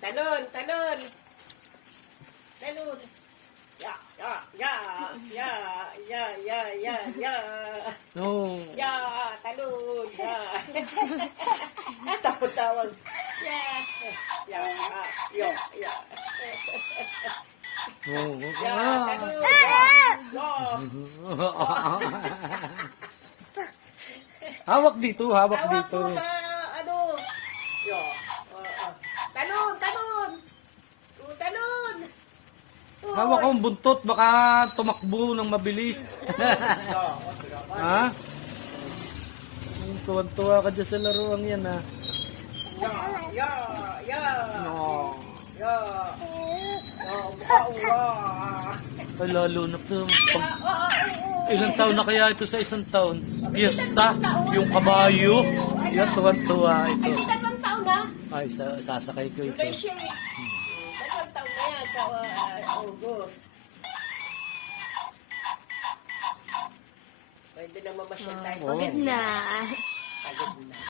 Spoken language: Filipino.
Talon, talon. Talon. Ya, ya, ya, ya, ya, ya, ya, ya. No. Ya, talon, ya. Tawag-tawag. Ya, ya, ya, ya. Oh. Ya, talon, ya, ya. Hawak dito, hawak Tawag dito. mo sa ano. Ya, talon, talon. Talon. Hawak ang buntot, baka tumakbo ng mabilis. Ha? Tuwan-tuwa ka dyan sa laruan yan, ha? Ya, ya, ya. No. Ya. Ya, Ay, lalo na po. Ilang taon na kaya ito sa isang taon? Fiesta, yung kabayo. Yan, tuwan-tuwa Ay, ito. di 2 taon na. Ay, sasakay ko ito. July siya eh. 2 taon na yan sa August. Pwede na mamasyal tayo. Oo. Pagod na. Pagod na.